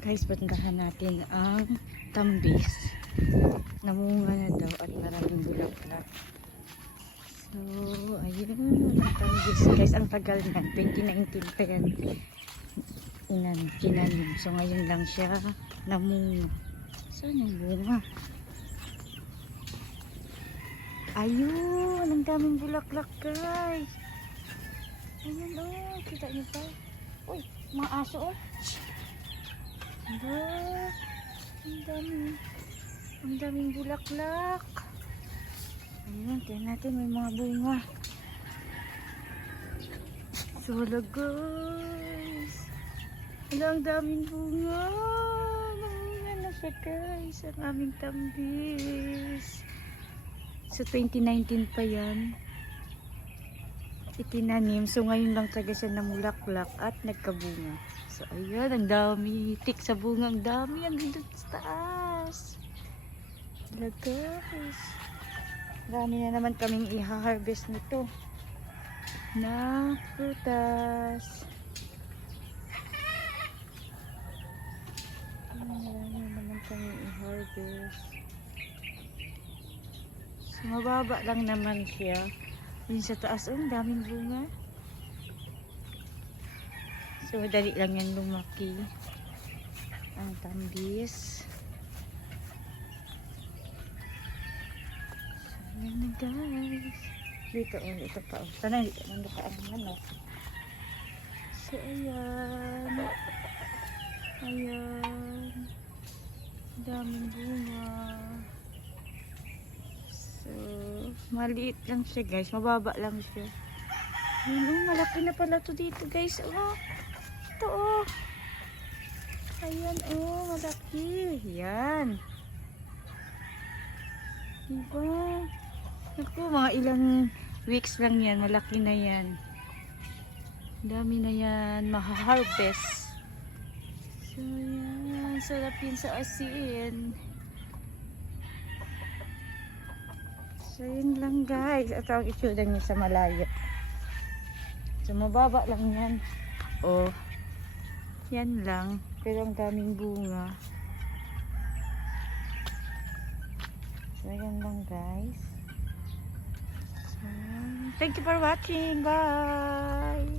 Guys, puntahan natin ang tambis. Namunga na daw at maraming bulaklak. So, ayun, ang tambis. Guys, ang tagal na. 2019 pa yan. Kinanim. So, ngayon lang siya namunga. Saan yung bunga? Ayun, ang daming bulaklak, guys. Ayun, oh, kita niyo pa. Uy, mga aso, oh. Aba, ang daming bulaklak. Ayun, tingnan natin, may mga bunga. So, wala, guys. Wala, ang daming bunga. Namunga na siya, guys. Ang aming tambis. So, 2019 pa yan. Itinanim. So, ngayon lang talaga siya namulaklak at nagkabunga. So, ayan, ang dami. Tik sa bunga, ang dami. Ang ganda sa taas. Guys. Marami na naman kaming i-harvest nito. Na prutas. Marami na naman kaming i-harvest. So, mababa lang naman siya. Yun sa taas, oh, ang daming bunga. So, dali lang yan lumaki. Ang tambis. So, yan na, guys. Dito, oh, ito pa. Oh. Sana hindi ka nandukaan ng manok. So, ayan. Ayan. Ang daming bunga. So, maliit lang siya, guys. Mababa lang siya. Ayun, malaki na pala to dito, guys. Oh. Ito, oh. Ayan, oh, malaki. Yan. Diba? Naku, mga ilang weeks lang yan. Malaki na yan. Dami na yan. Maha-harvest. So, yan. Sarap yun sa asin. So, yun lang, guys. Ito ang itsura niya sa malayo. So, mababa lang yan. Oh. Yan lang. Pero ang daming bunga. So, yan lang, guys. So, thank you for watching. Bye!